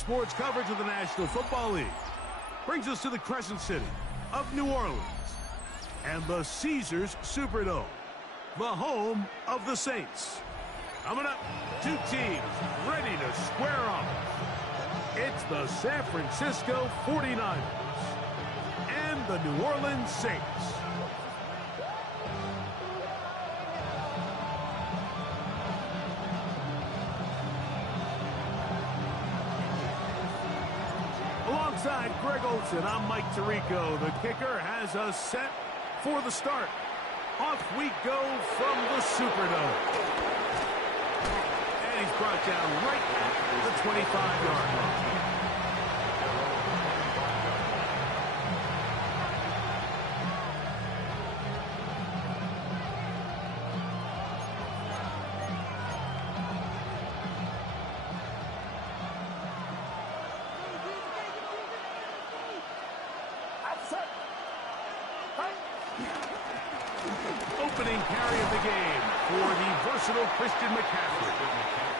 sports coverage of the National Football League brings us to the Crescent City of New Orleans and the Caesars Superdome, the home of the Saints. Coming up, two teams ready to square off. It's the San Francisco 49ers and the New Orleans Saints. Alongside Greg Olson, I'm Mike Tirico. The kicker has us set for the start. Off we go from the Superdome. And he's brought down right at the 25-yard line. Opening carry of the game for the versatile Christian McCaffrey.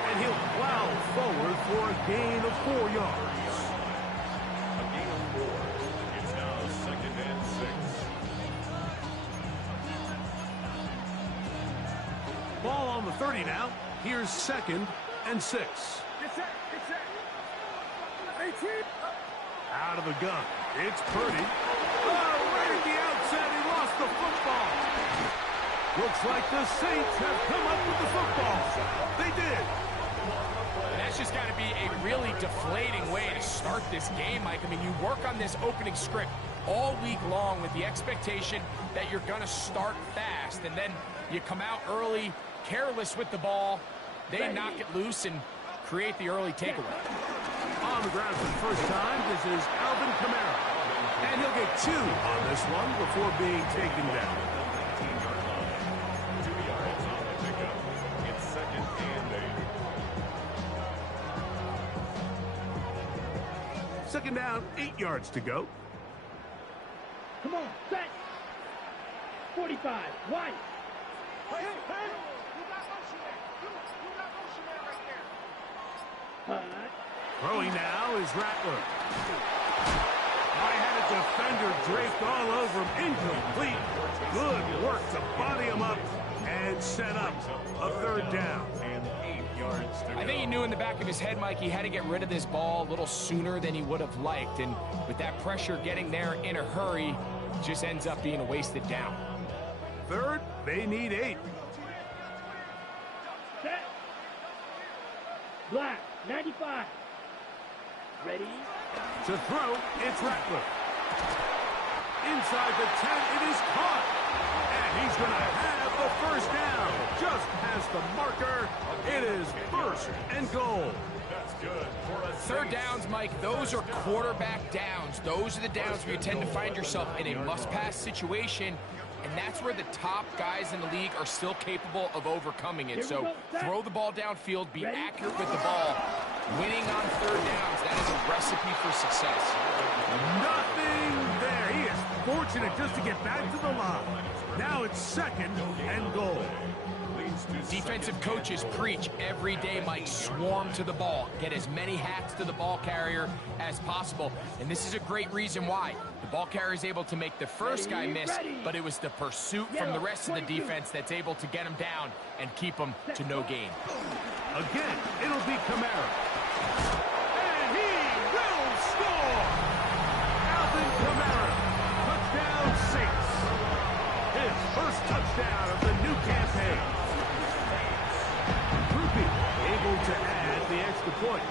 And he'll plow forward for a gain of 4 yards. A gain of 4. It's now 2nd and 6. Ball on the 30 now. Here's 2nd and 6. Get set. 18. Out of the gun. It's Purdy. Oh, right at the outset, he lost the football. Looks like the Saints have come up with the football. They did. That's just got to be a really deflating way to start this game, Mike. I mean, you work on this opening script all week long with the expectation that you're going to start fast, and then you come out early, careless with the ball. They knock it loose and create the early takeaway. On the ground for the first time, this is Alvin Kamara. And he'll get 2 on this one before being taken down. 2 yards on the pickup. It's 2nd and 8. Second down, 8 yards to go. Come on, set. 45, wide. Hey. You got motion there. You got motion there right there. Throwing now is Rattler. I had a defender draped all over him. Incomplete. Good work to body him up and set up a 3rd down. And 8 yards to go. I think he knew in the back of his head, Mike, he had to get rid of this ball a little sooner than he would have liked. And with that pressure getting there in a hurry, just ends up being a wasted down. 3rd, they need 8. Set. Black, 95. Ready? To throw, it's Rattler. Inside the 10, it is caught. And he's going to have the first down. Just past the marker, it is 1st and goal. That's good for a 3rd downs, Mike, those are quarterback downs. Those are the downs where you tend to find yourself in a must-pass situation, and that's where the top guys in the league are still capable of overcoming it. So throw the ball downfield, be accurate with the ball. Winning on 3rd downs, that is a recipe for success. Nothing there. He is fortunate just to get back to the line. Now it's 2nd and goal. Defensive coaches preach every day, Mike, swarm to the ball. Get as many hats to the ball carrier as possible. And this is a great reason why. The ball carrier is able to make the first guy miss, but it was the pursuit from the rest of the defense that's able to get him down and keep him to no gain. Again, it'll be Kamara. And he will score! Alvin Kamara, touchdown Saints. His first touchdown of the new campaign. Ruby able to add the extra point.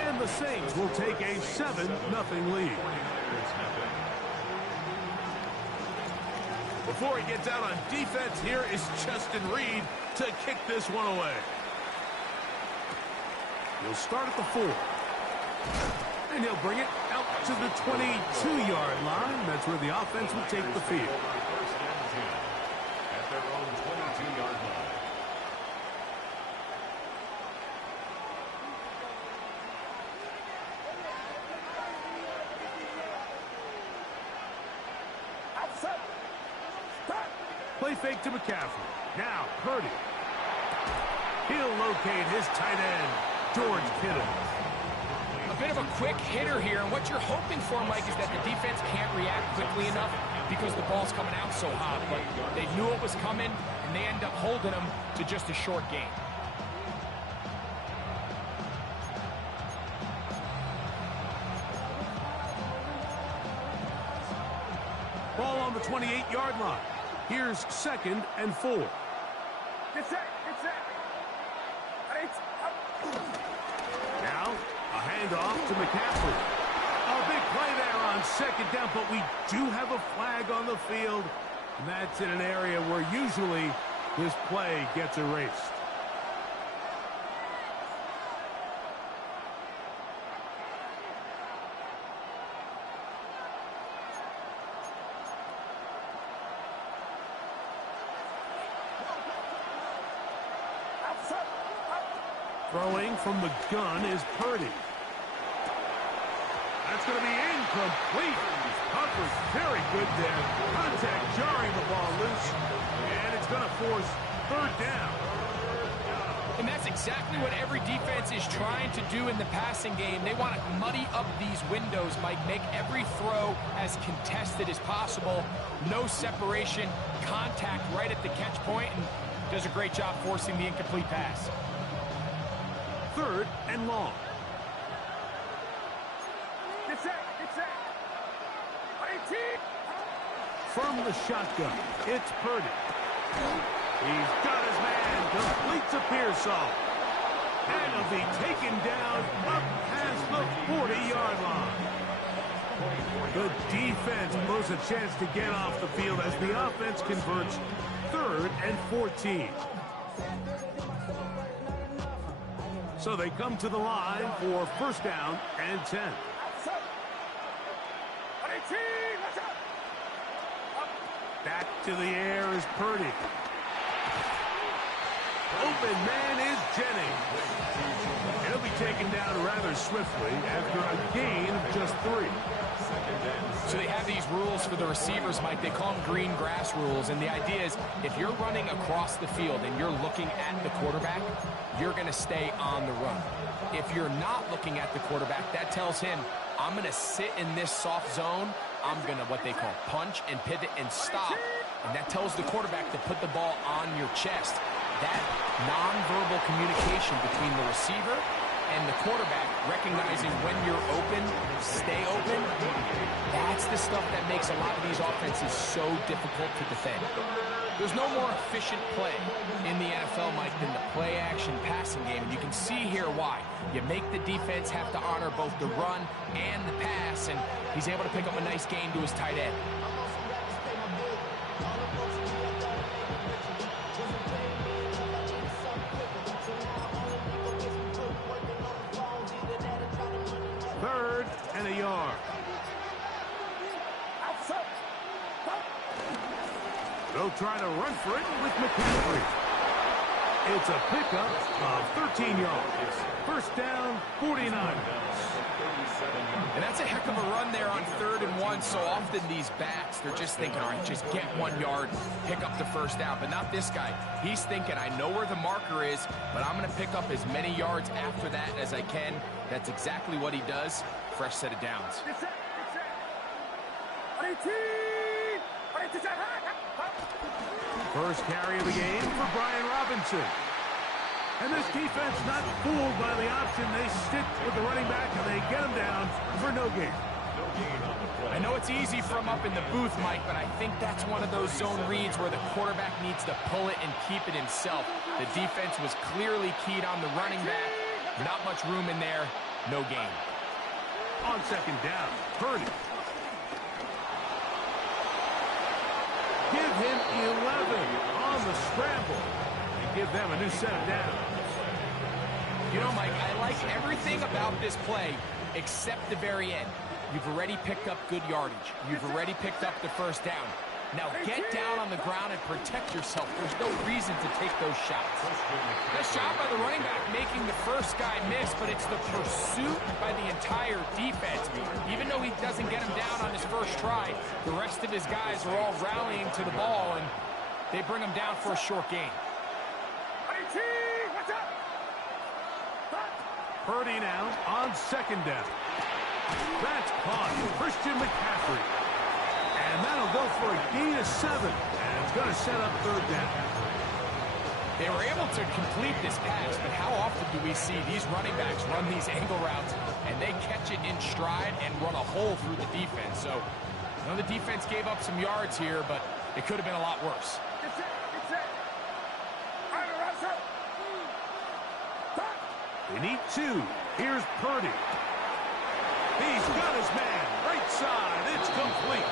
And the Saints will take a 7-0 lead. Before he gets out on defense, here is Justin Reed to kick this one away. He'll start at the 4. And he'll bring it out to the 22-yard line. That's where the offense will take the field. 1st and 10 at their own 22-yard line. Play fake to McCaffrey. Now Purdy. He'll locate his tight end, George Kittle. A bit of a quick hitter here, and what you're hoping for, Mike, is that the defense can't react quickly enough because the ball's coming out so hot. But they knew it was coming, and they end up holding them to just a short gain. Ball on the 28-yard line. Here's 2nd and 4. Get set. Now, a handoff to McCaffrey. A big play there on 2nd down, but we do have a flag on the field. And that's in an area where usually this play gets erased. Throwing from the gun is Purdy. That's going to be incomplete. Coverage very good there. Contact jarring the ball loose. And it's going to force 3rd down. And that's exactly what every defense is trying to do in the passing game. They want to muddy up these windows, Mike, make every throw as contested as possible. No separation, contact right at the catch point, and does a great job forcing the incomplete pass. 3rd and long. Get set. From the shotgun, it's Purdy. He's got his man, completes a Pearsall. And he'll be taken down up past the 40-yard line. The defense blows a chance to get off the field as the offense converts 3rd and 14. So they come to the line for 1st down and 10. Back to the air is Purdy. Open man is Jennings. He'll be taken down rather swiftly after a gain of just 3. So they have these rules for the receivers, Mike. They call them green grass rules. And the idea is if you're running across the field and you're looking at the quarterback, you're going to stay on the run. If you're not looking at the quarterback, that tells him, I'm going to sit in this soft zone. I'm going to what they call punch and pivot and stop. And that tells the quarterback to put the ball on your chest. That nonverbal communication between the receiver and the quarterback, recognizing when you're open, stay open, that's the stuff that makes a lot of these offenses so difficult to defend. There's no more efficient play in the NFL, Mike, than the play-action passing game. And you can see here why. You make the defense have to honor both the run and the pass, and he's able to pick up a nice gain to his tight end. Third and a yard. They'll try to run for it with McCaffrey. It's a pickup of 13 yards. 1st down, 49. And that's a heck of a run there on 3rd and 1. So often these backs, they're just thinking, all right, just get 1 yard, pick up the 1st down. But not this guy. He's thinking, I know where the marker is, but I'm going to pick up as many yards after that as I can. That's exactly what he does. Fresh set of downs. First carry of the game for Brian Robinson. And this defense not fooled by the option. They stick with the running back and they get him down for no gain. I know it's easy from up in the booth, Mike, but I think that's one of those zone reads where the quarterback needs to pull it and keep it himself. The defense was clearly keyed on the running back. Not much room in there. No gain. On 2nd down, Purdy. Give him 11 on the scramble and give them a new set of downs. You know, Mike, I like everything about this play except the very end. You've already picked up good yardage. You've already picked up the 1st down. Now get down on the ground and protect yourself. There's no reason to take those shots. Nice job by the running back making the first guy miss, but it's the pursuit by the entire defense. Even though he doesn't get him down on his first try, the rest of his guys are all rallying to the ball, and they bring him down for a short gain. Purdy now on 2nd down. That's caught. Christian McCaffrey. And that'll go for a gain of 7. And it's going to set up third down. They were able to complete this pass, but how often do we see these running backs run these angle routes and they catch it in stride and run a hole through the defense? So, you know, the defense gave up some yards here, but it could have been a lot worse. Get set. Get set. Russell. They need 2. Here's Purdy. He's got his man. Right side. It's complete.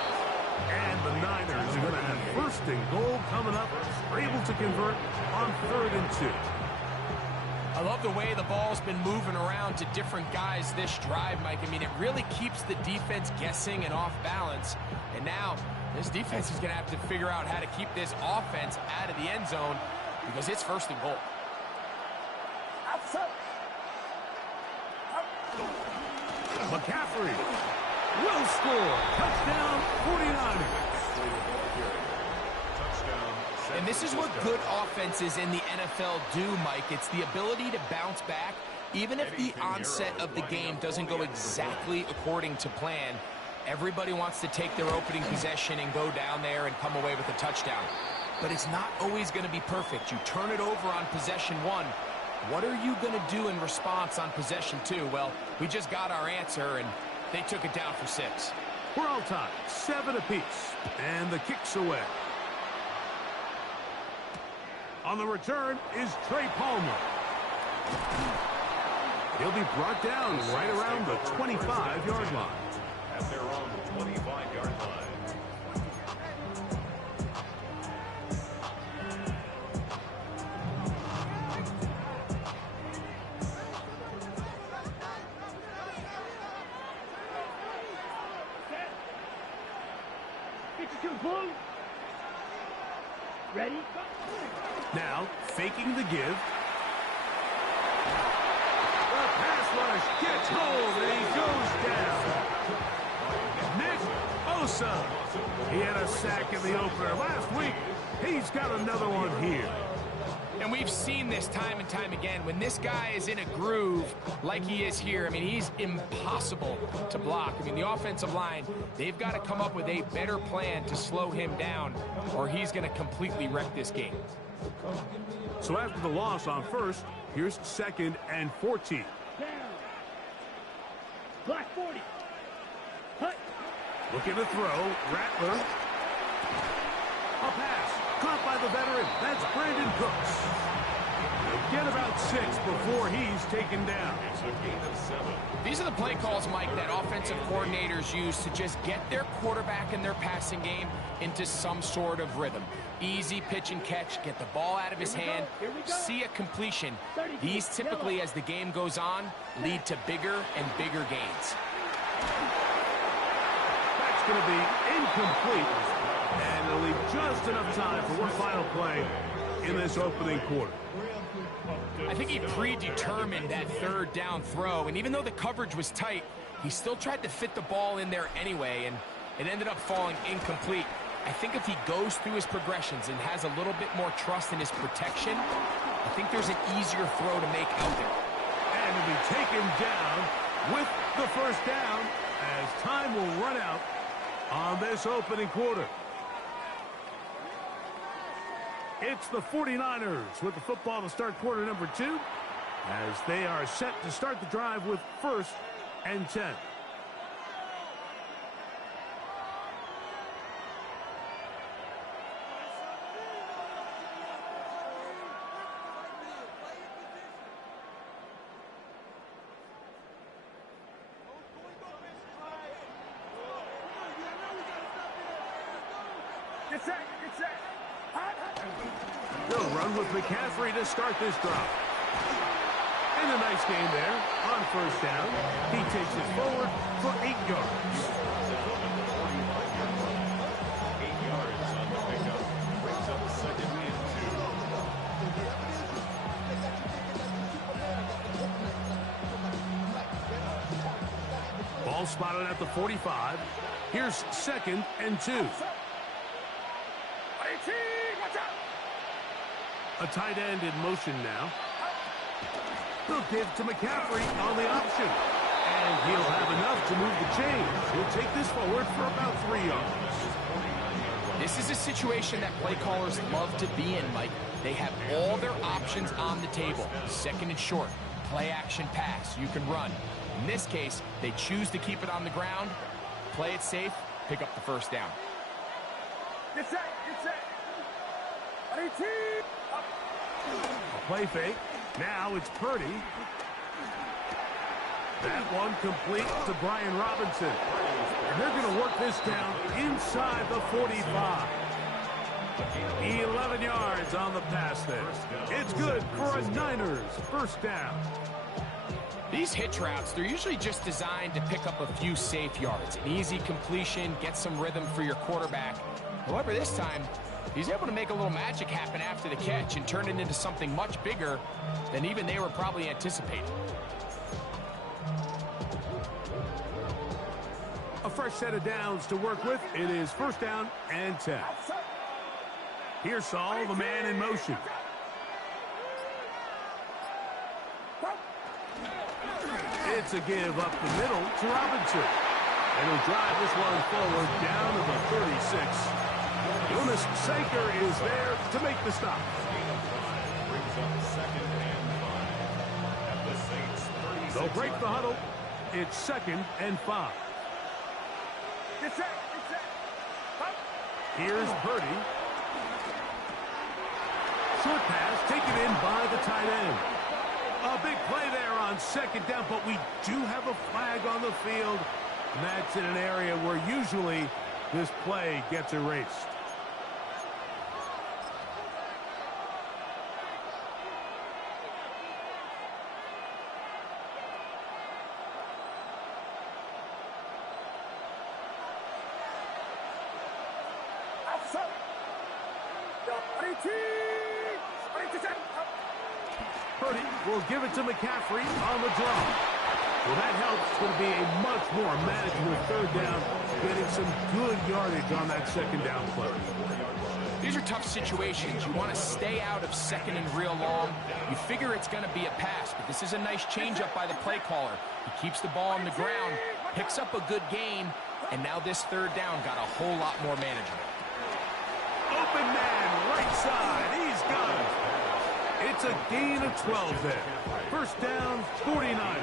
And the Niners are going to have first and goal coming up. They're able to convert on 3rd and 2. I love the way the ball's been moving around to different guys this drive, Mike. I mean, it really keeps the defense guessing and off balance. And now this defense is going to have to figure out how to keep this offense out of the end zone because it's first and goal. McCaffrey will score. Touchdown, 49ers. And this is what good offenses in the NFL do, Mike. It's the ability to bounce back, even if the onset of the game doesn't go exactly according to plan. Everybody wants to take their opening possession and go down there and come away with a touchdown. But it's not always going to be perfect. You turn it over on possession 1. What are you going to do in response on possession 2? Well, we just got our answer, and they took it down for 6. We're all tied, 7 apiece, and the kick's away. On the return is Trey Palmer. He'll be brought down right around the 25-yard line. At their own 25-yard line. Ready? Now, faking the give. The pass rush gets hold, and he goes down. Nick Bosa. He had a sack in the opener last week. He's got another one here. And we've seen this time and time again. When this guy is in a groove like he is here, I mean, he's impossible to block. I mean, the offensive line, they've got to come up with a better plan to slow him down, or he's going to completely wreck this game. So after the loss on first, here's 2nd and 14. Black 40. Hut. Looking to throw. Rattler. A pass. Caught by the veteran. That's Brandon Cooks. He'll get about 6 before he's taken down. It's a gain of 7. These are the play calls, Mike, that offensive coordinators use to just get their quarterback and their passing game into some sort of rhythm. Easy pitch and catch, get the ball out of his hand, see a completion. These typically, as the game goes on, lead to bigger and bigger gains. That's going to be incomplete. And they'll leave just enough time for one final play in this opening quarter. I think he predetermined that 3rd down throw, and even though the coverage was tight, he still tried to fit the ball in there anyway, and it ended up falling incomplete. I think if he goes through his progressions and has a little bit more trust in his protection, I think there's an easier throw to make out there. And he'll be taken down with the first down as time will run out on this opening quarter. It's the 49ers with the football to start quarter number 2 as they are set to start the drive with 1st and 10. Get set. Get set. They'll run with McCaffrey to start this drive. And a nice game there on 1st down. He takes it forward for 8 yards. 8 yards on the pickup. Brings up 2nd and 2. Ball spotted at the 45. Here's 2nd and 2. A tight end in motion now. They'll give to McCaffrey on the option. And he'll have enough to move the chains. He'll take this forward for about 3 yards. This is a situation that play callers love to be in, Mike. They have all their options on the table. Second and short, play action pass, you can run. In this case, they choose to keep it on the ground, play it safe, pick up the first down. Get set, get set. A play fake. Now it's Purdy. That one complete to Brian Robinson. And they're going to work this down inside the 45. 11 yards on the pass there. It's good for a Niners first down. These hitch routes, they're usually just designed to pick up a few safe yards. An easy completion, get some rhythm for your quarterback. However, this time, he's able to make a little magic happen after the catch and turn it into something much bigger than even they were probably anticipating. A fresh set of downs to work with. It is first down and 10. Here's Saul, the man in motion. It's a give up the middle to Robinson. And he'll drive this one forward down to the 36. Jonas Sanker is there to make the stop. They'll break the huddle. It's second and 5. Here's Purdy. Short pass taken in by the tight end. A big play there on second down, but we do have a flag on the field. And that's in an area where usually this play gets erased. Purdy will give it to McCaffrey on the draw. Well, that helps. It's going to be a much more manageable third down, getting some good yardage on that second down play. These are tough situations. You want to stay out of second and real long. You figure it's going to be a pass, but this is a nice changeup by the play caller. He keeps the ball on the ground, picks up a good gain, and now this third down got a whole lot more manageable. Open man, right side. He's got it. It's a gain of 12 there. First down, 49ers.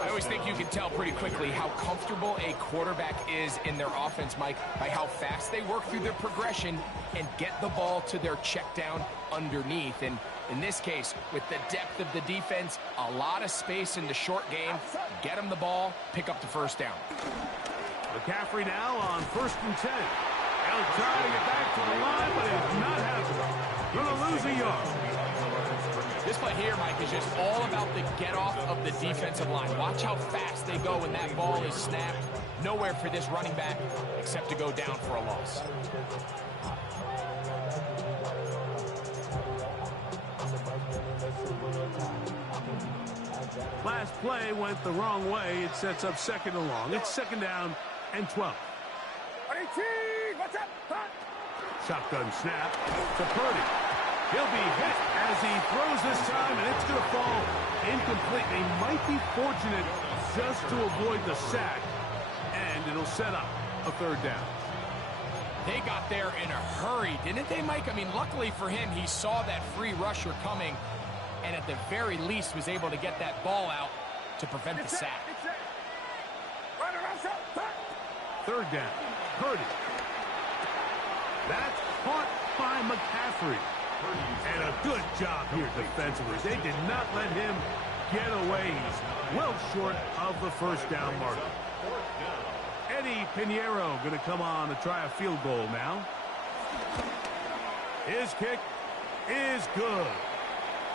I always think you can tell pretty quickly how comfortable a quarterback is in their offense, Mike, by how fast they work through their progression and get the ball to their check down underneath. And in this case, with the depth of the defense, a lot of space in the short game, get them the ball, pick up the first down. McCaffrey now on first and 10. He'll try to get back to the line, but it's not happening. Gonna lose a yard. This play here, Mike, is just all about the get-off of the defensive line. Watch how fast they go when that ball is snapped. Nowhere for this running back except to go down for a loss. Last play went the wrong way. It sets up second and long. It's second down and 12. Shotgun snap to Purdy. He'll be hit as he throws this time, and it's going to fall incomplete. They might be fortunate just to avoid the sack, and it'll set up a third down. They got there in a hurry, didn't they, Mike? I mean, luckily for him, he saw that free rusher coming, and at the very least was able to get that ball out to prevent the sack. Third down, Purdy. That's caught by McCaffrey. And a good job here defensively. They did not let him get away. He's well short of the first down marker. Eddie Pinheiro going to come on to try a field goal now. His kick is good.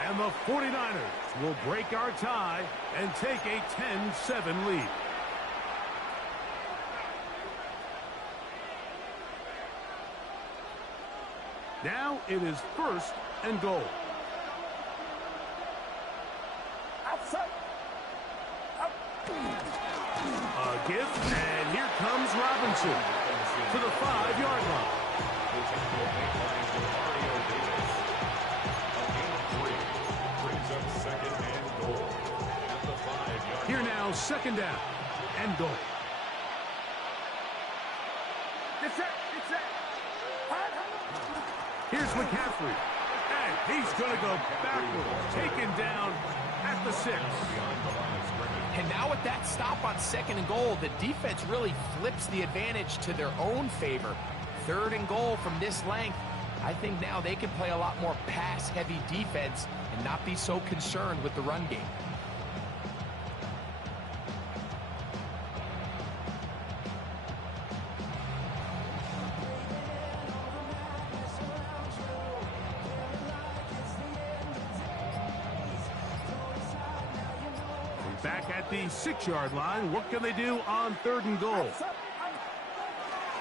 And the 49ers will break our tie and take a 10-7 lead. Now it is first and goal. A gift, and here comes Robinson to the 5-yard line. Here now second down and goal. Get set. Here's McCaffrey. And he's going to go backwards. Taken down at the 6. And now with that stop on second and goal, the defense really flips the advantage to their own favor. Third and goal from this length. I think now they can play a lot more pass-heavy defense and not be so concerned with the run game. Back at the 6-yard line, what can they do on third and goal?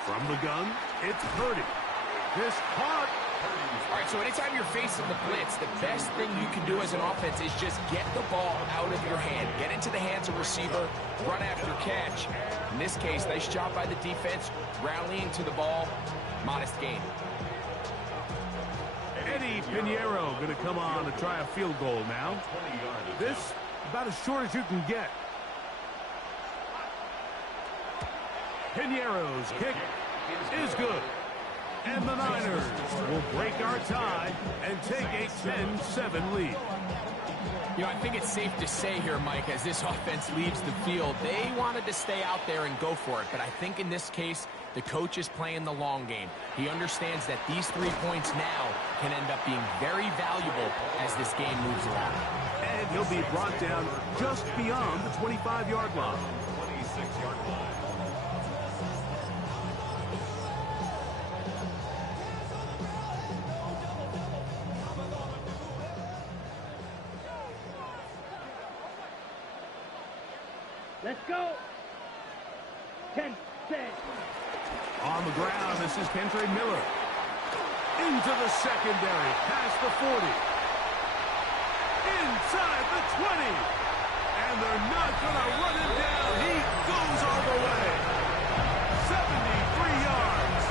From the gun, it's Purdy. This caught. All right, so anytime you're facing the blitz, the best thing you can do as an offense is just get the ball out of your hand. Get into the hands of receiver, run after catch. In this case, nice job by the defense, rallying to the ball. Modest gain. Eddie Pinheiro going to come on to try a field goal now. This about as short as you can get. Pinheiro's kick is good. And the Niners will break our tie and take a 10-7 lead. You know, I think it's safe to say here, Mike, as this offense leaves the field, they wanted to stay out there and go for it. But I think in this case, the coach is playing the long game. He understands that these 3 points now can end up being very valuable as this game moves along. And he'll be brought down just beyond the 25-yard line. 26-yard line. Let's go. 10, 10. On the ground, this is Kendre Miller. Into the secondary, past the 40. Inside the 20. And they're not going to run him down. He goes all the way. 73 yards.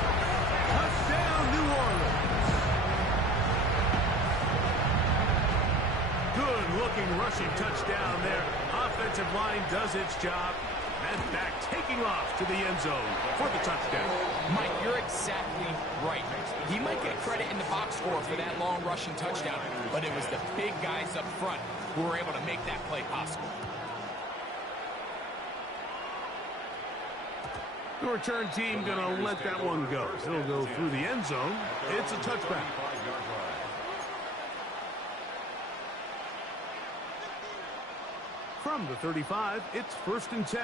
Touchdown, New Orleans. Good-looking rushing touchdown there. Offensive line does its job. And back taking off to the end zone for the touchdown. Mike, you're exactly right. He might get credit in the box score for that long rushing touchdown, but it was the big guys up front who were able to make that play possible. The return team going to let that one go. It'll go through the end zone. It's a touchback. From the 35, it's 1st and 10.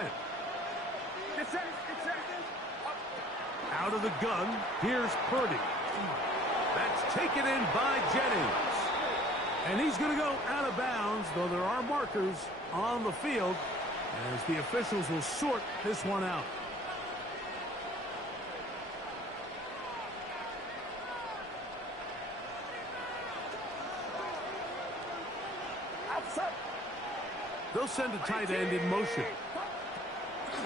Get set. Out of the gun, here's Purdy. That's taken in by Jennings. And he's going to go out of bounds, though there are markers on the field as the officials will sort this one out. Outside. They'll send a tight end in motion.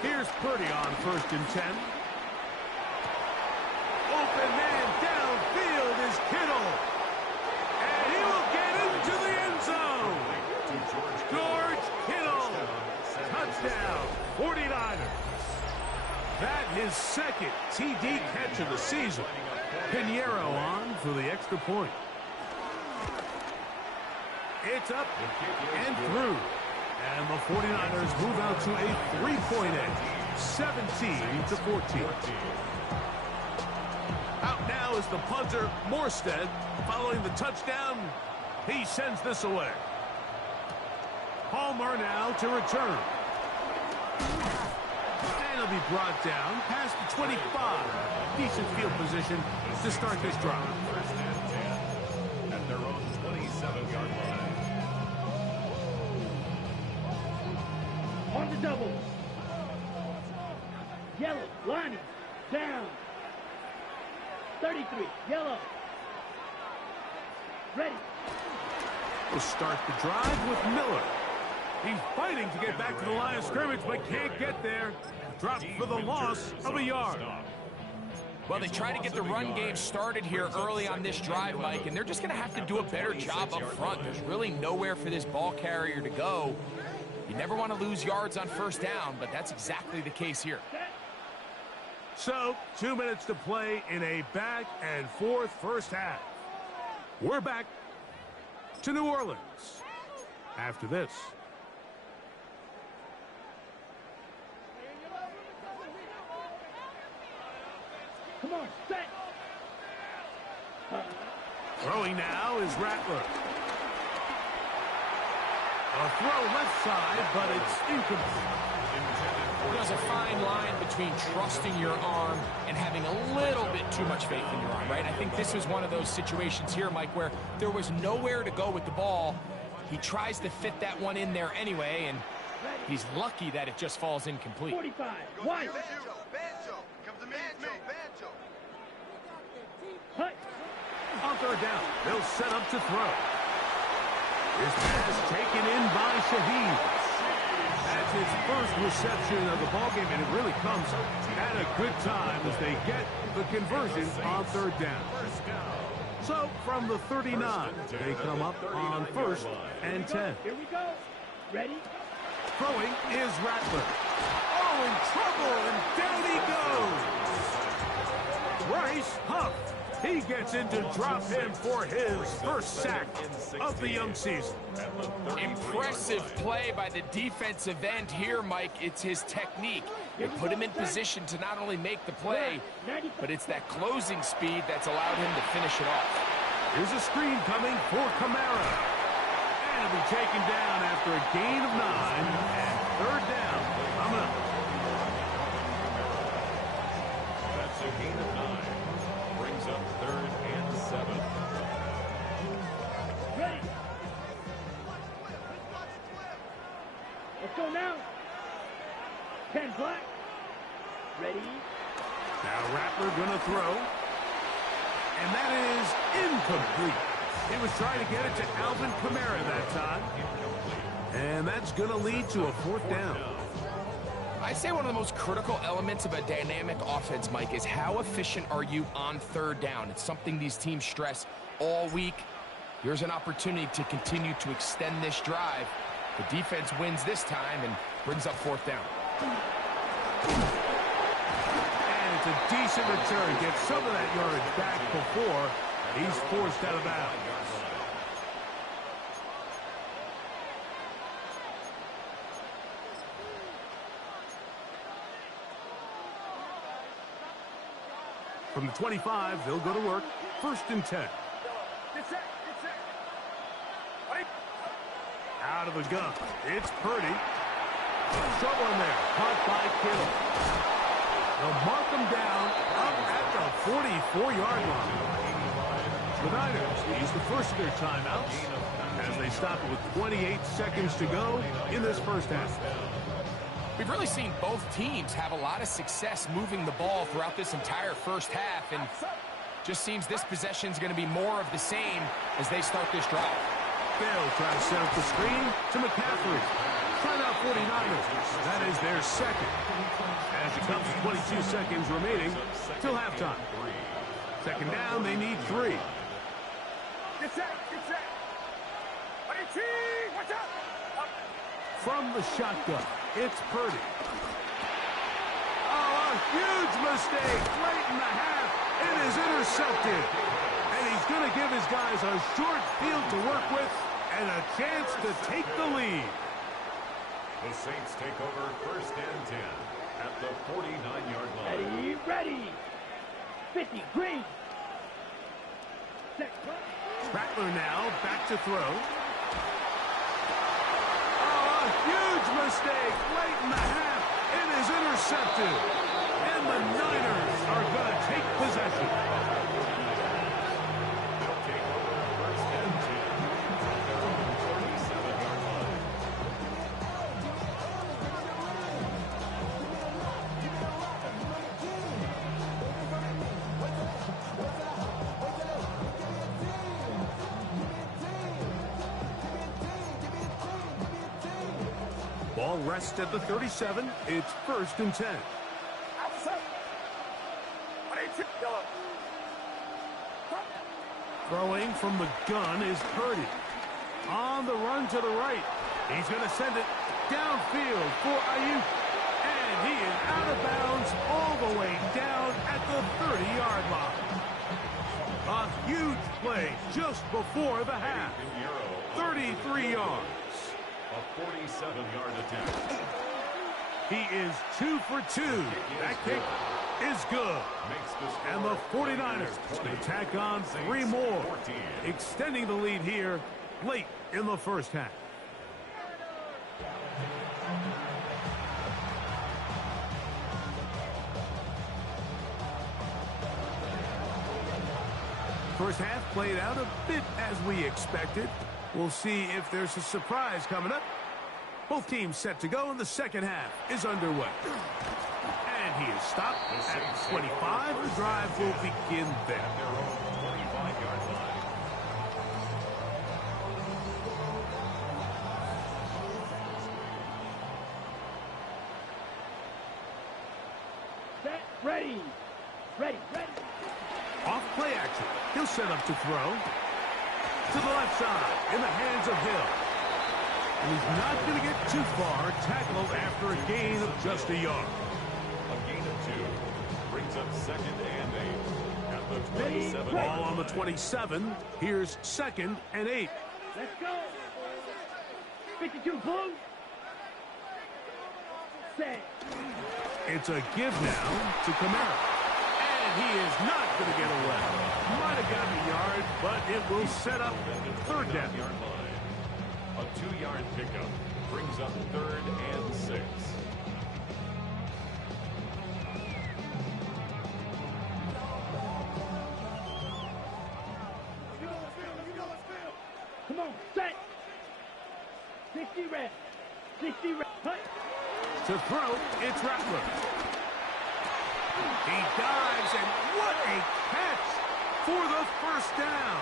Here's Purdy on 1st and 10. Open man downfield is Kittle. And he will get into the end zone. George Kittle. Touchdown, 49ers. That his second TD catch of the season. Pinheiro on for the extra point. It's up and through. And the 49ers move out to a 3-point edge, 17-14. Out now is the punter, Morstead. Following the touchdown, he sends this away. Palmer now to return. And he'll be brought down past the 25. Decent field position to start this drive. At their own 27-yard line. On the double. Yellow, lining, down. 33, yellow. Ready. We'll start the drive with Miller. He's fighting to get back to the line of scrimmage, but can't get there. Dropped for the loss of a yard. Well, they try to get the run game started here early on this drive, Mike, and they're just going to have to do a better job up front. There's really nowhere for this ball carrier to go. You never want to lose yards on first down, but that's exactly the case here. So, 2 minutes to play in a back-and-forth first half. We're back to New Orleans after this. Come on, set. Throwing now is Rattler. A throw left side, but it's incomplete. There's a fine line between trusting your arm and having a little bit too much faith in your arm, right? I think this was one of those situations here, Mike, where there was nowhere to go with the ball. He tries to fit that one in there anyway, and he's lucky that it just falls incomplete. 45. One. Hut. On third down, they'll set up to throw. This pass taken in by Shaheed. That's his first reception of the ballgame, and it really comes at a good time as they get the conversion on third down. So, from the 39, they come up on 1st and 10. Here we go. Ready? Throwing is Rattler. Oh, in trouble, and down he goes. Bryce Huff. He gets in to drop him for his first sack of the young season. Impressive play by the defensive end here, Mike. It's his technique. It put him in position to not only make the play, but it's that closing speed that's allowed him to finish it off. Here's a screen coming for Kamara. And it'll be taken down after a gain of 9 and third down. Coming up. That's a gain of 9. Brings up 3rd and 7. Ready. Let's go now. 10 black. Ready. Now Rattler gonna throw. And that is incomplete. He was trying to get it to Alvin Kamara that time. And that's gonna lead to a 4th down. I'd say one of the most critical elements of a dynamic offense, Mike, is how efficient are you on third down. It's something these teams stress all week. Here's an opportunity to continue to extend this drive. The defense wins this time and brings up 4th down. And it's a decent return. Gets some of that yardage back before he's forced out of bounds. From the 25, they'll go to work. 1st and 10. Out of the gun. It's Purdy. Trouble in there. Caught by Kittle. They'll mark them down up at the 44-yard line. The Niners use the first of their timeouts as they stop it with 28 seconds to go in this first half. We've really seen both teams have a lot of success moving the ball throughout this entire first half, and just seems this possession is going to be more of the same as they start this drive. They'll try to set up the screen to McCaffrey. Timeout 49ers. That is their second. As it comes to 22 seconds remaining till halftime. Second down, they need 3. Get set, get set. Watch out. From the shotgun, it's Purdy. Oh, a huge mistake late in the half. It is intercepted. And he's going to give his guys a short field to work with and a chance to take the lead. The Saints take over 1st and 10 at the 49-yard line. Ready, ready. 50, green. Set. Rattler now back to throw. Oh, a huge mistake late in the half. It is intercepted. And the Niners are going to take possession. They'll take over 1st and 10 at their own 47-yard line. Ball rests at the 37. It's 1st and 10. Throwing from the gun is Purdy. On the run to the right. He's going to send it downfield for Ayuk. And he is out of bounds all the way down at the 30-yard line. A huge play just before the half. 33 yards. A 47-yard attempt. He is 2 for 2. That kick is good. And the 49ers can tack on 3 more, extending the lead here late in the first half. First half played out a bit as we expected. We'll see if there's a surprise coming up. Both teams set to go, and the second half is underway. And he is stopped at 25. The drive will begin there. Set, ready. Ready, ready. Off play action. He'll set up to throw. To the left side, in the hands of Hill. And he's not going to get too far, tackled after a gain of just a yard. A gain of 2 brings up 2nd and 8 at the 27. Ball on the 27. Here's 2nd and 8. Let's go. 52 blue. Set. It's a give now to Kamara. And he is not going to get away. Might have gotten a yard, but it will set up 3rd down. A 2-yard pickup brings up 3rd and 6. Come on, set. 60 red. 60 red. Hut. To throw, it's Rattler. He dives, and what a catch for the first down.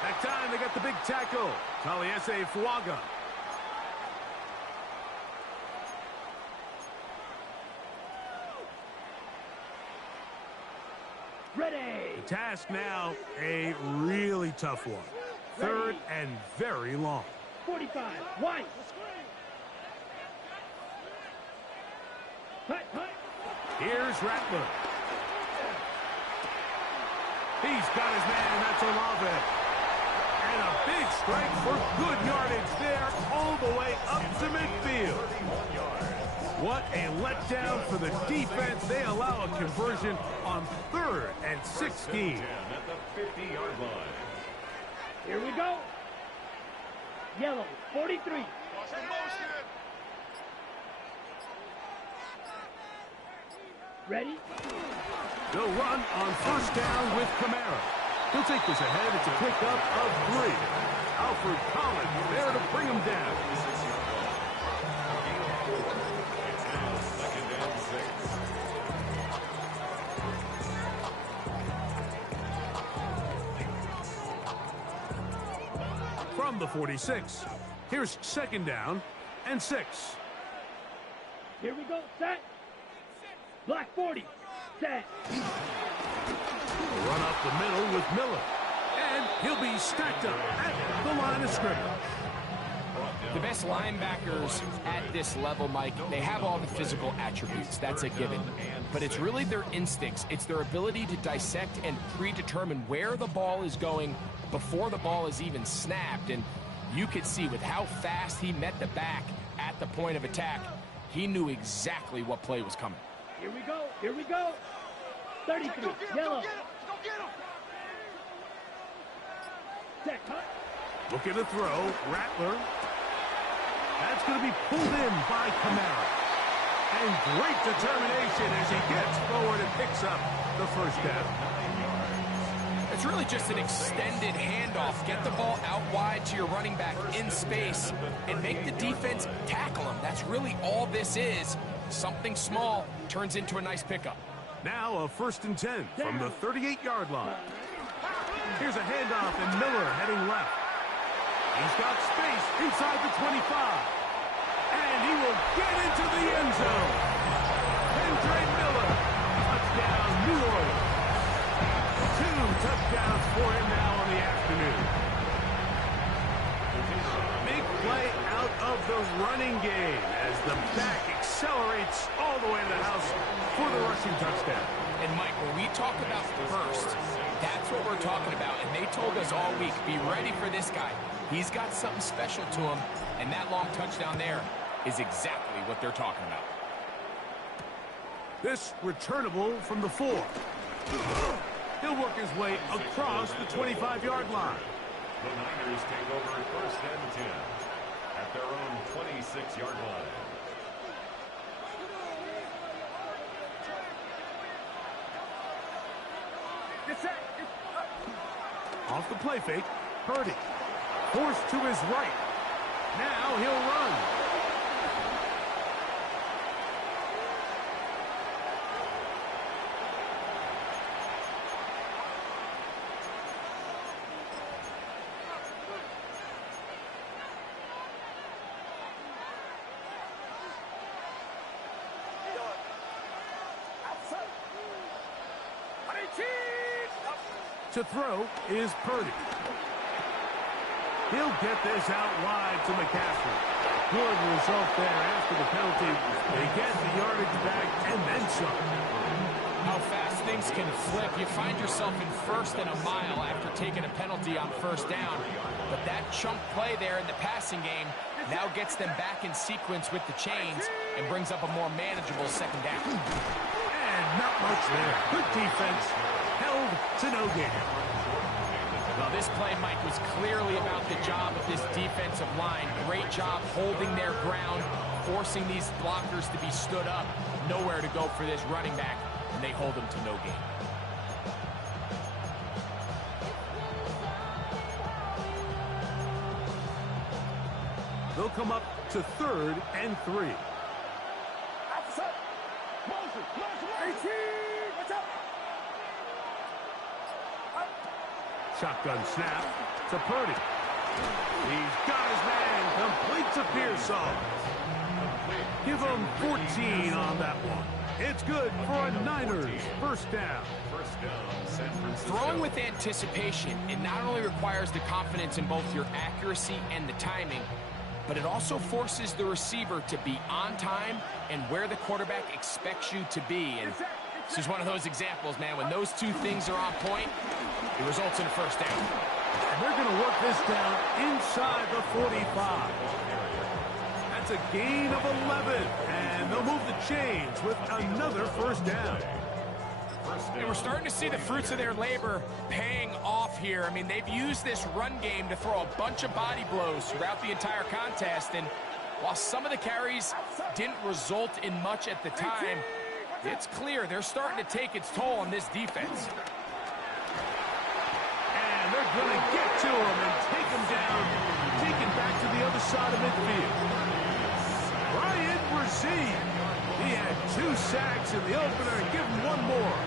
That time they got the big tackle. Taliesin Fuaga. Ready. The task now, a really tough one. 3rd and very long. 45. White. Hut, hut. Here's Rattler. He's got his man, that's Olave. And a big strike for good yardage there, all the way up to midfield. What a letdown for the defense. They allow a conversion on 3rd and 16. At the 50-yard line. Here we go. Yellow, 43. Ready? They'll run on 1st down with Kamara. He'll take this ahead. It's a pickup of 3. Alfred Collins there to bring him down. It's now 2nd and 6. From the 46, here's 2nd down and 6. Here we go. Set. Black 40. Set. Run up the middle with Miller. And he'll be stacked up at the line of scrimmage. The best linebackers at this level, Mike, they have all the physical attributes. That's a given. But it's really their instincts. It's their ability to dissect and predetermine where the ball is going before the ball is even snapped. And you could see with how fast he met the back at the point of attack, he knew exactly what play was coming. Here we go. Here we go. 33. Yellow. Set. Hut. Looking to throw. Rattler. That's going to be pulled in by Kamara. And great determination as he gets forward and picks up the 1st down. It's really just an extended handoff. Get the ball out wide to your running back in space and make the defense tackle him. That's really all this is. Something small turns into a nice pickup. Now a 1st and 10 from the 38-yard line. Here's a handoff, and Miller heading left. He's got space inside the 25. And he will get into the end zone. Andre Miller, touchdown, New Orleans. 2 touchdowns for him now on the afternoon. Big play out of the running game. for the rushing touchdown. And Mike, when we talk about burst, that's what we're talking about. And they told us all week, be ready for this guy. He's got something special to him, and that long touchdown there is exactly what they're talking about. This returnable from the 4. He'll work his way across the 25-yard line. The Niners take over first and 10 at their own 26-yard line. Off the play fake, Purdy. Forced to his right. Now he'll run. To throw is Purdy. He'll get this out wide to McCaffrey. Good result there after the penalty. They get the yardage back and then some. How fast things can flip. You find yourself in first and a mile after taking a penalty on first down. But that chunk play there in the passing game now gets them back in sequence with the chains and brings up a more manageable second down. And not much there. Good defense. Held to no gain. Well, this play, Mike, was clearly about the job of this defensive line. Great job holding their ground, forcing these blockers to be stood up. Nowhere to go for this running back, and they hold him to no gain. They'll come up to 3rd and 3. Shotgun snap to Purdy. He's got his man. Completes a Pearsall. Give him 14 on that one. It's good for a Niners first down. San Francisco. Throwing with anticipation, it not only requires the confidence in both your accuracy and the timing, but it also forces the receiver to be on time and where the quarterback expects you to be. And this is one of those examples, man. When those two things are on point, it results in a first down. And they're going to work this down inside the 45. That's a gain of 11. And they'll move the chains with another first down. And we're starting to see the fruits of their labor paying off here. I mean, they've used this run game to throw a bunch of body blows throughout the entire contest. And while some of the carries didn't result in much at the time, it's clear they're starting to take its toll on this defense. And they're going to get to him and take him down, take him back to the other side of midfield. Ryan Brzee, he had 2 sacks in the opener and give him 1 more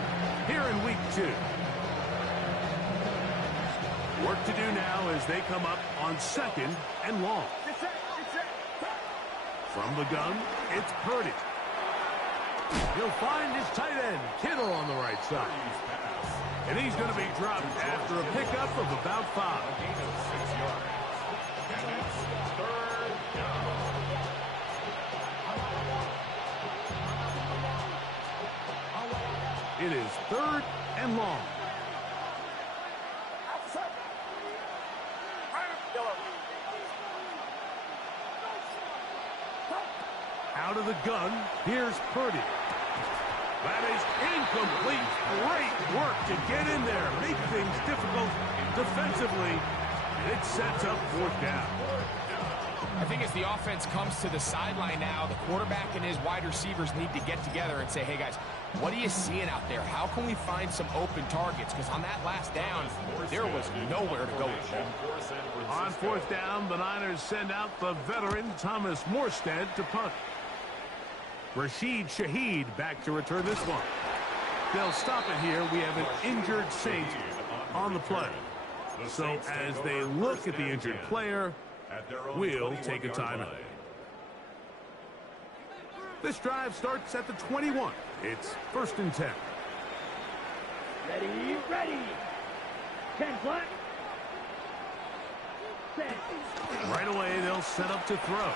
here in week 2. Work to do now as they come up on 2nd and long. From the gun, it's Purdy. He'll find his tight end, Kittle, on the right side. And he's going to be dropped after a pickup of about 5. And it's 3rd down. It is 3rd and long. Out of the gun, here's Purdy. That is incomplete. Great work to get in there. Make things difficult defensively. And it sets up 4th down. I think as the offense comes to the sideline now, the quarterback and his wide receivers need to get together and say, hey, guys, what are you seeing out there? How can we find some open targets? Because on that last down, there was nowhere to go with the ball. On 4th down, the Niners send out the veteran Thomas Morstead to punt. Rashid Shaheed back to return this one. They'll stop it here. We have an injured Saint on the play. So as they look at the injured player, we'll take a timeout. This drive starts at the 21. It's 1st and 10. Ready, ready. 10 flat. Set. Right away, they'll set up to throw.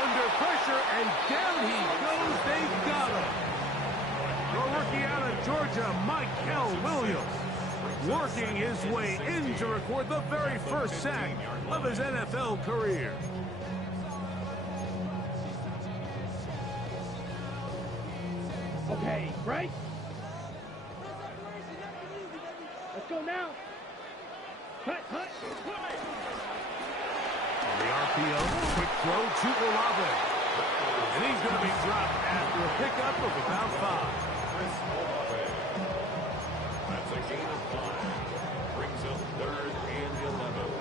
Under pressure, and down he goes. They've got him. Georgia, Michael Williams, working his way in to record the very first sack of his NFL career. Okay, right? Let's go now. Cut. On the RPO, quick throw to Olave. And he's going to be dropped after a pickup of about 5. That's a gain of 5. Brings up 3rd and 11.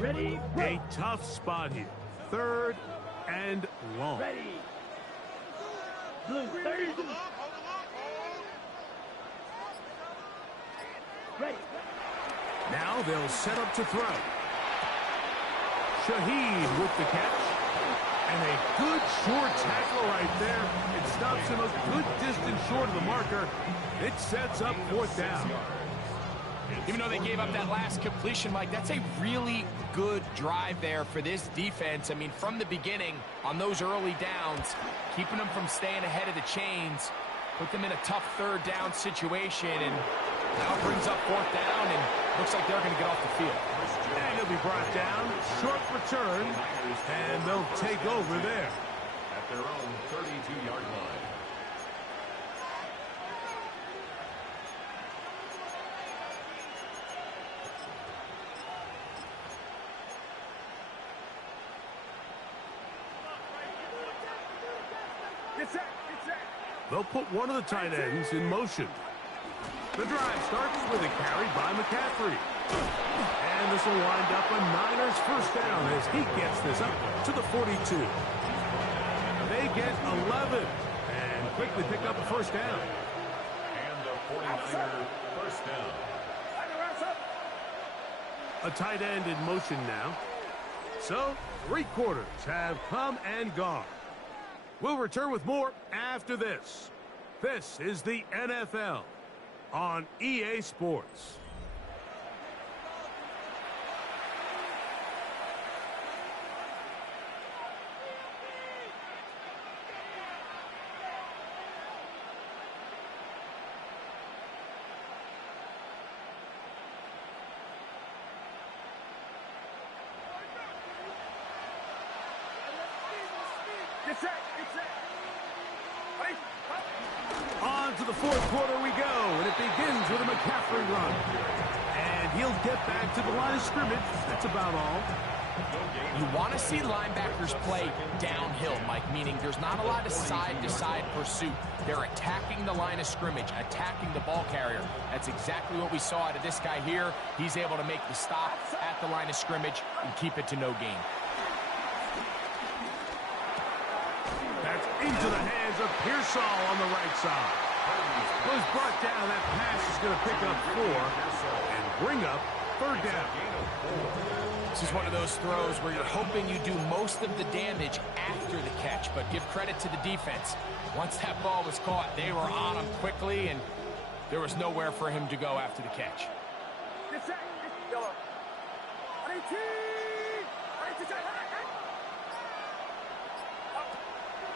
Ready, A tough spot here. 3rd and long. ready. Blue, 30. Ready. Now they'll set up to throw. Shaheed with the catch. And a good short tackle right there. It stops him a good distance short of the marker. It sets up 4th down. Even though they gave up that last completion, Mike, that's a really good drive there for this defense. I mean, from the beginning, on those early downs, keeping them from staying ahead of the chains, put them in a tough 3rd down situation, and now brings up 4th down, and looks like they're going to get off the field. And he'll be brought down. Short return, and they'll take over there. At their own 32-yard line. They'll put one of the tight ends in motion. The drive starts with a carry by McCaffrey. And this will wind up a Niners first down as he gets this up to the 42. They get 11 and quickly pick up a first down. And the 49er first down. A tight end in motion now. So, 3 quarters have come and gone. We'll return with more after this. This is the NFL on EA Sports. On to the 4th quarter we go, and it begins with a McCaffrey run. And he'll get back to the line of scrimmage. That's about all. You want to see linebackers play downhill, Mike, meaning there's not a lot of side-to-side pursuit. They're attacking the line of scrimmage, attacking the ball carrier. That's exactly what we saw out of this guy here. He's able to make the stop at the line of scrimmage and keep it to no gain. That's into the hands of Pearsall on the right side. Was brought down. That pass is going to pick up 4 and bring up 3rd down. This is one of those throws where you're hoping you do most of the damage after the catch, but give credit to the defense. Once that ball was caught, they were on him quickly, and there was nowhere for him to go after the catch.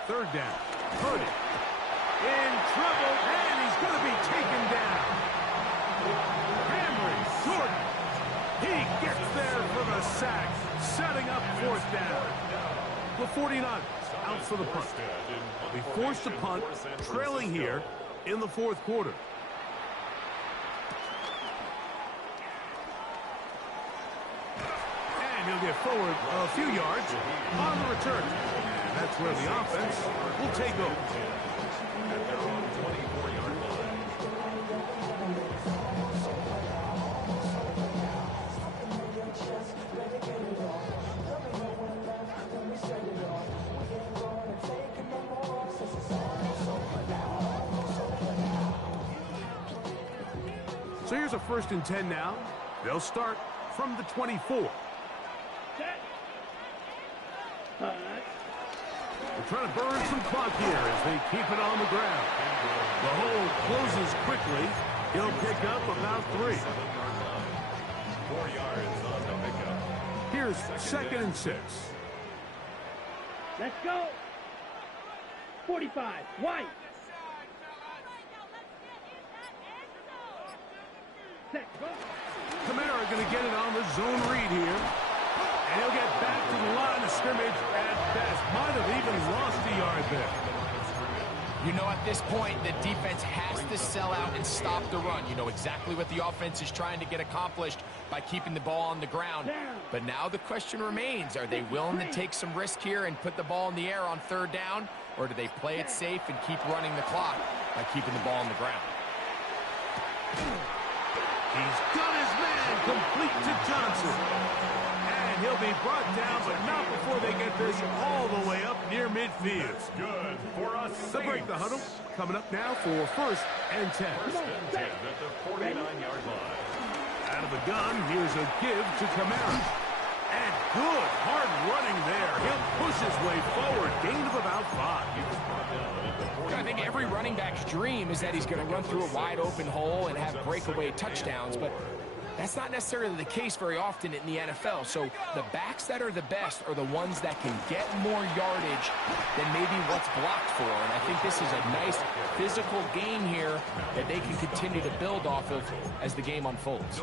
3rd down. Purdy in trouble, and he's going to be taken down. Cameron Jordan. He gets there for the sack, setting up 4th down. The 49ers out for the punt. They forced a punt, trailing here in the 4th quarter. And he'll get forward a few yards on the return. And that's where the offense will take over. At their own 24-yard line. So here's a 1st and 10 now. They'll start from the 24. They're trying to burn some clock here as they keep it on the ground. The hole closes quickly. He'll pick up about 3. 4 yards on the pickup. Here's 2nd and 6. Let's go. 45. White. Set. Go. Kamara going to get it on the zone read here. And he'll get back to the line of scrimmage at best. Might have even lost a yard there. You know, at this point, the defense has to sell out and stop the run. You know exactly what the offense is trying to get accomplished by keeping the ball on the ground. But now the question remains, are they willing to take some risk here and put the ball in the air on 3rd down? Or do they play it safe and keep running the clock by keeping the ball on the ground? He's got his man complete to Johnson. And he'll be brought down, but not before they get this all the way up near midfield. It's good for us. To break the huddle, coming up now for 1st and 10. 1st and 10 at the 49-yard line. Out of the gun, here's a give to Kamara. And good, hard running there. He'll push his way forward. Gain of about 5. I think every running back's dream is that he's going to run through a wide open hole and have breakaway touchdowns, but that's not necessarily the case very often in the NFL. So the backs that are the best are the ones that can get more yardage than maybe what's blocked for. And I think this is a nice physical game here that they can continue to build off of as the game unfolds.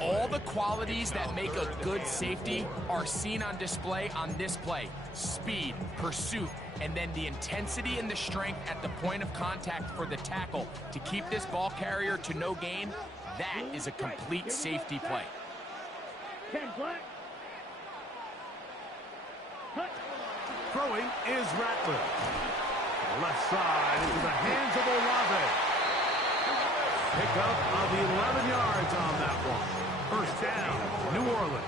All the qualities that make a good safety are seen on display on this play. Speed, pursuit, and then the intensity and the strength at the point of contact for the tackle to keep this ball carrier to no gain. That is a complete safety play. 10 black. Cut. Throwing is Rattler. Left side into the hands of Olave. Pick up of the 11 yards on that one. 1st down, New Orleans.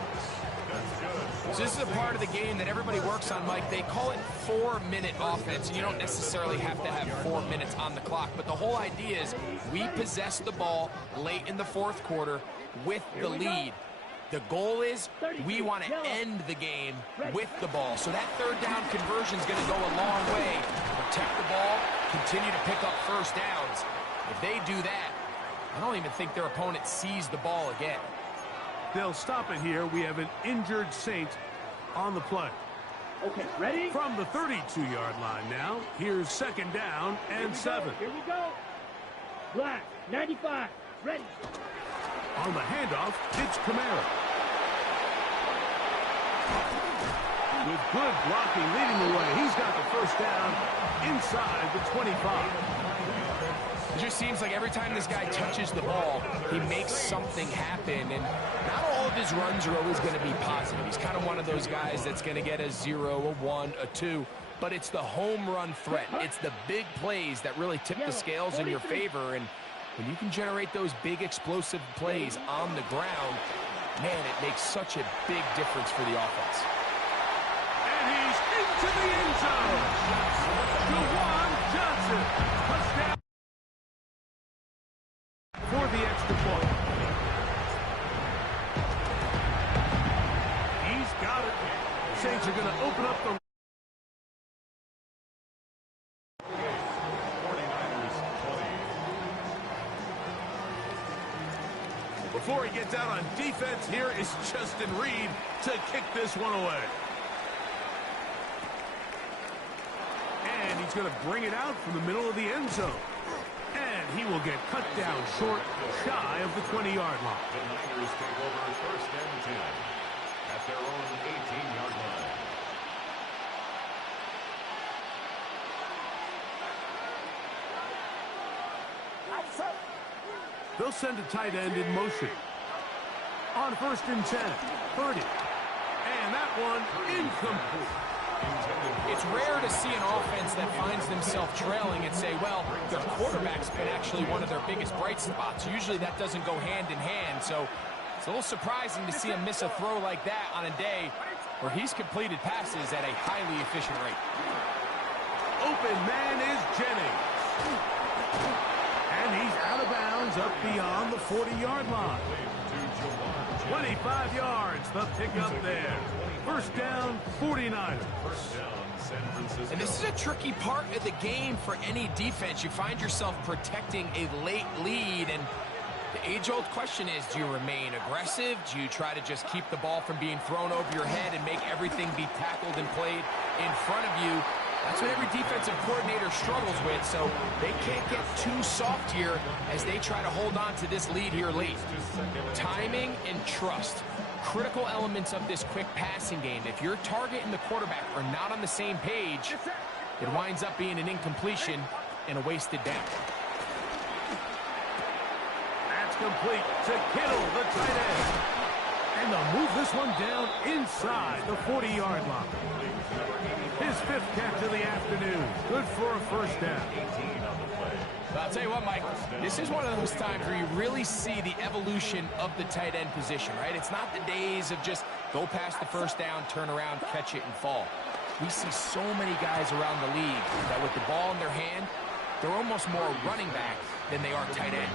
So this is a part of the game that everybody works on, Mike. They call it 4-minute offense, and you don't necessarily have to have 4 minutes on the clock. But the whole idea is we possess the ball late in the 4th quarter with the lead. The goal is we want to end the game with the ball. So that 3rd down conversion is going to go a long way. Protect the ball, continue to pick up 1st downs. If they do that, I don't even think their opponent sees the ball again. They'll stop it here. We have an injured Saint on the play. Okay, ready? From the 32-yard line now, here's 2nd down and 7. Here we go. Black, 95, ready. On the handoff, it's Kamara. With good blocking leading the way, he's got the 1st down inside the 25. It just seems like every time this guy touches the ball, he makes something happen, and not all of his runs are always going to be positive. He's kind of one of those guys that's going to get a 0, a 1, a 2, but it's the home run threat. It's the big plays that really tip the scales in your favor, and when you can generate those big explosive plays on the ground, man, it makes such a big difference for the offense. And he's into the end zone. Juwan Johnson. Touchdown for the extra point. He's got it. Saints are going to open up the... 49ers 20. Before he gets out on defense, here is Justin Reed to kick this one away. And he's going to bring it out from the middle of the end zone. And he will get cut down short, shy of the 20-yard line. The Niners take over 1st and 10 at their own 18-yard line. They'll send a tight end in motion. On 1st and 10, 30. And that one incomplete. It's rare to see an offense that finds themselves trailing and say, well, their quarterback's been actually one of their biggest bright spots. Usually that doesn't go hand in hand, so it's a little surprising to see him miss a throw like that on a day where he's completed passes at a highly efficient rate. Open man is Jennings. And he's out of bounds up beyond the 40-yard line. 25 yards, the pickup there. 1st down, 49ers. And this is a tricky part of the game for any defense. You find yourself protecting a late lead, and The age-old question is, do you remain aggressive? Do you try to just keep the ball from being thrown over your head and make everything be tackled and played in front of you? That's what every defensive coordinator struggles with, so they can't get too soft here as they try to hold on to this lead here late. Timing and trust, critical elements of this quick passing game. If your target and the quarterback are not on the same page, it winds up being an incompletion and a wasted down. That's complete to Kittle, the tight end. And they'll move this one down inside the 40-yard line. His 5th catch of the afternoon. Good for a first down. But I'll tell you what, Mike, this is one of those times where you really see the evolution of the tight end position, right? It's not the days of just go past the first down, turn around, catch it, and fall. We see so many guys around the league that with the ball in their hand, they're almost more running back than they are tight end.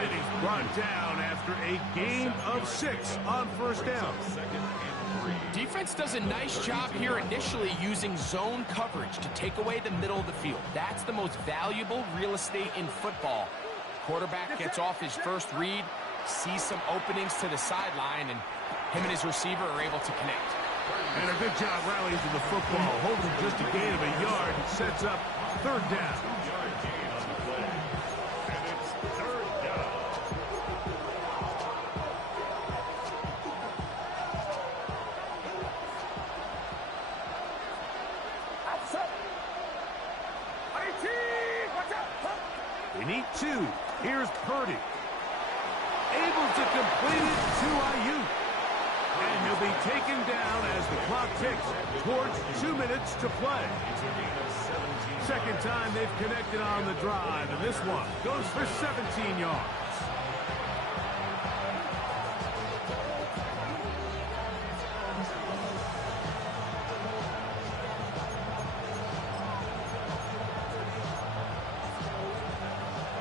And he's brought down after a gain of 6 on first down. Defense does a nice job here initially using zone coverage to take away the middle of the field. That's the most valuable real estate in football. Quarterback gets off his first read, sees some openings to the sideline, and him and his receiver are able to connect. And a good job rallying to the football, holding just a gain of a yard, sets up third down. They need 2. Here's Purdy. Able to complete it to Ayuk. And he'll be taken down as the clock ticks towards 2 minutes to play. Second time they've connected on the drive, and this one goes for 17 yards.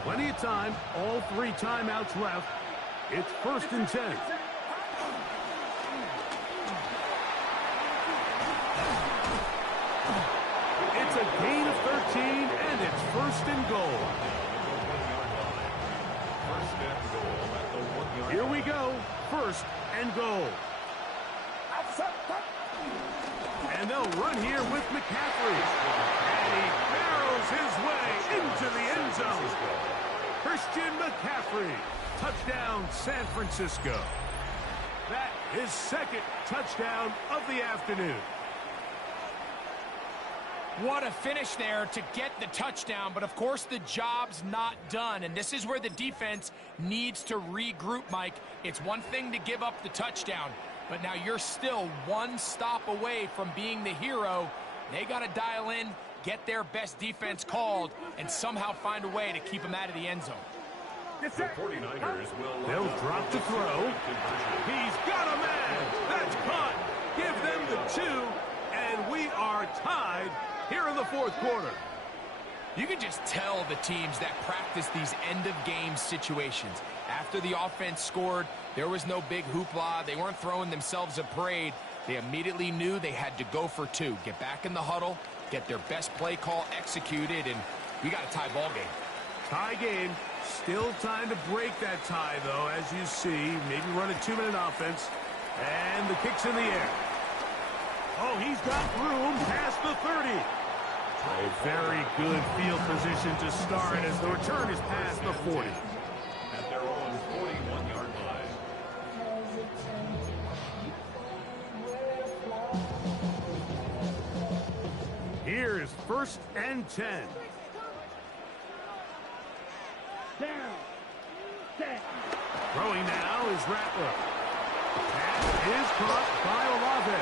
Plenty of time, all 3 timeouts left. It's 1st and 10. It's a gain of 13, and it's 1st and goal. Here we go, 1st and goal. And they'll run here with McCaffrey. And he barrels his way into the end zone. Christian McCaffrey, touchdown San Francisco. That is 2nd touchdown of the afternoon. What a finish there to get the touchdown, but of course the job's not done, and this is where the defense needs to regroup, Mike. It's one thing to give up the touchdown, but now you're still one stop away from being the hero. They got to dial in, get their best defense called, and somehow find a way to keep them out of the end zone. The 49ers will... They'll drop the throw. He's got a man. That's caught. Give them the 2, and we are tied here in the 4th quarter. You can just tell the teams that practice these end-of-game situations. After the offense scored, there was no big hoopla. They weren't throwing themselves a parade. They immediately knew they had to go for 2. Get back in the huddle, get their best play call executed, and we got a tie ball game. Tie game. Still time to break that tie, though, as you see. Maybe run a 2-minute offense. And the kick's in the air. Oh, he's got room past the 30. A very good field position to start as the return is past the 40. At their own 41-yard line. Here's 1st and 10. Down. Set. Throwing now is Rattler. Pass is caught by Olave.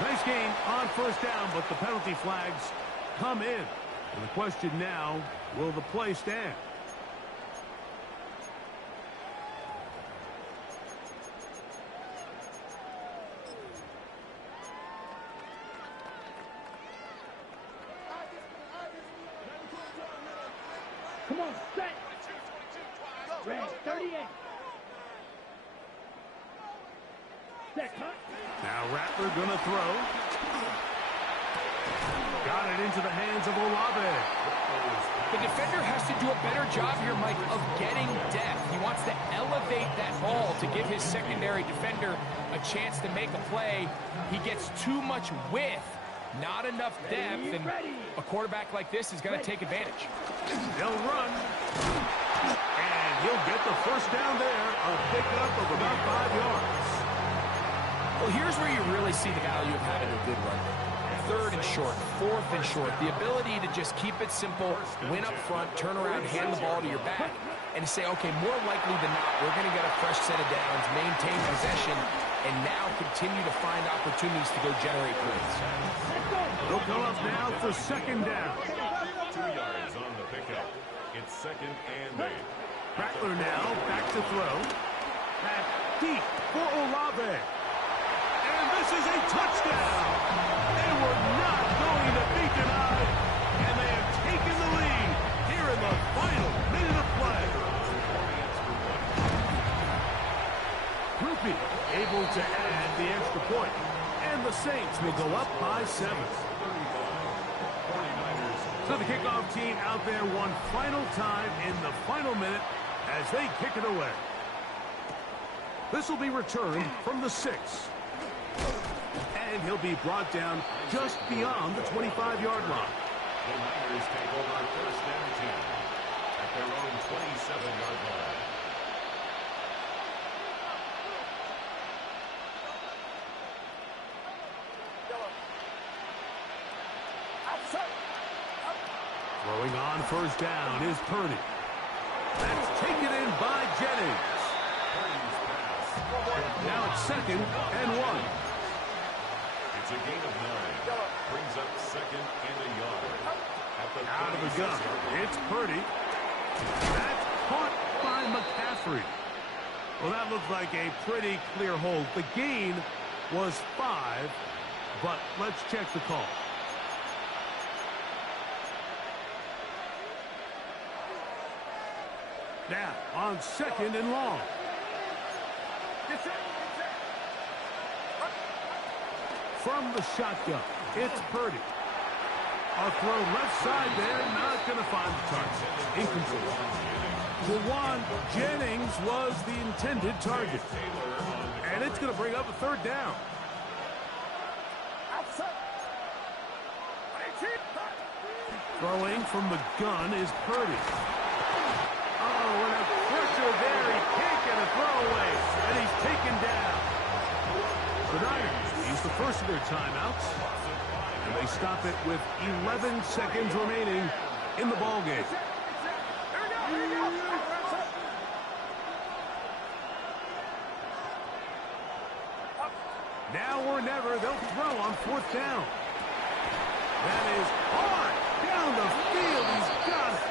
Nice gain on first down, but the penalty flags come in. And the question now, will the play stand? Come on, set. Red, 38. Set, cut. Now Rattler gonna throw. Got it into the hands of Olave. The defender has to do a better job here, Mike, of getting depth. He wants to elevate that ball to give his secondary defender a chance to make a play. He gets too much width, not enough depth, and a quarterback like this is going to take advantage. They'll run, and he'll get the first down there, a pickup of about 5 yards. Well, here's where you really see the value of having a good run. 3rd and short, 4th and short, the ability to just keep it simple, win up front, turn around, hand the ball to your back, and to say, okay, more likely than not, we're going to get a fresh set of downs, maintain possession, and now continue to find opportunities to go generate points. They'll come up now for 2nd down. 2 yards on the pickup. It's 2nd and 8. Rattler now back to throw. Back deep for Olave. And this is a touchdown. They were not going to be denied, and they have taken the lead here in the final minute of play. Groupie able to add the extra point, and the Saints will go up by 7. So the kickoff team out there one final time in the final minute as they kick it away. This will be returned from the 6. And he'll be brought down just beyond the 25-yard line. The Niners take over 1st and 10 at their own 27-yard line. Throwing on 1st down is Purdy. That's taken in by Jennings. Now it's 2nd and 1. It's a gain of 9. Brings up 2nd and a yard. Out of the gun. It's Purdy. That's caught by McCaffrey. Well, that looked like a pretty clear hold. The gain was 5, but let's check the call. Now, on 2nd and long. From the shotgun, it's Purdy. A throw left side there, not going to find the target. Incomplete. Jawan Jennings was the intended target. And it's going to bring up a 3rd down. Throwing from the gun is Purdy. Oh, and a pressure there. He can't get a throwaway. And he's taken down. The Niners use the first of their timeouts. And they stop it with 11 seconds remaining in the ballgame. Now or never, they'll throw on 4th down. That is hard down the field. He's got it.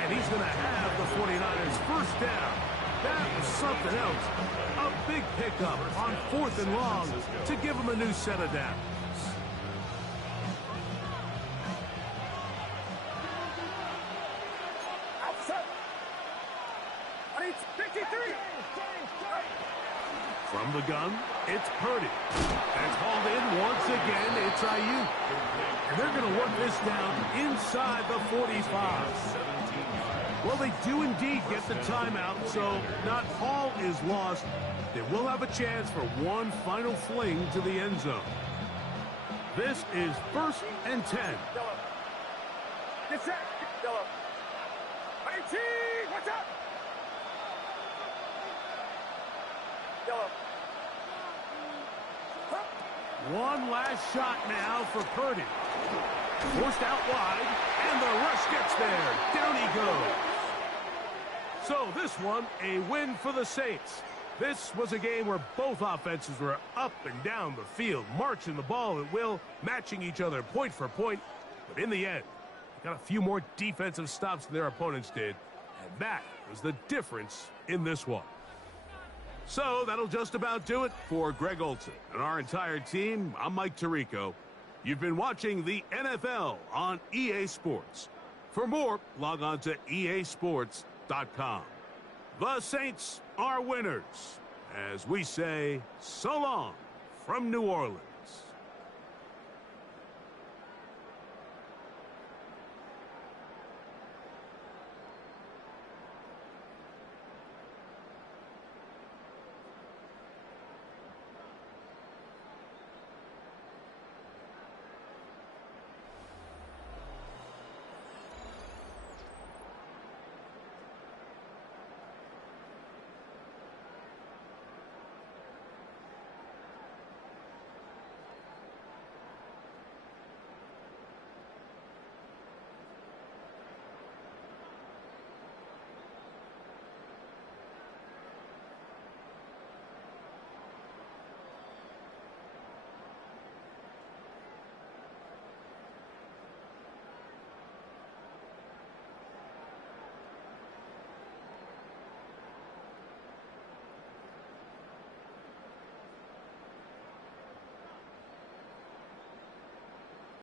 And he's going to have the 49ers 1st down. That was something else. A big pickup on 4th and long to give him a new set of downs. From the gun, it's Purdy. That's hauled in once again. It's Ayuk. And they're going to work this down inside the 45. Well, they do indeed get the timeout, so not all is lost. They will have a chance for one final fling to the end zone. This is 1st and 10. Get set. Yellow. 18. Watch out. Yellow. One last shot now for Purdy. Forced out wide, and the rush gets there. Down he goes. So this one, a win for the Saints. This was a game where both offenses were up and down the field, marching the ball at will, matching each other point for point. But in the end, they got a few more defensive stops than their opponents did. And that was the difference in this one. So that'll just about do it for Greg Olson and our entire team. I'm Mike Tirico. You've been watching the NFL on EA Sports. For more, log on to easports.com. The Saints are winners, as we say so long from New Orleans.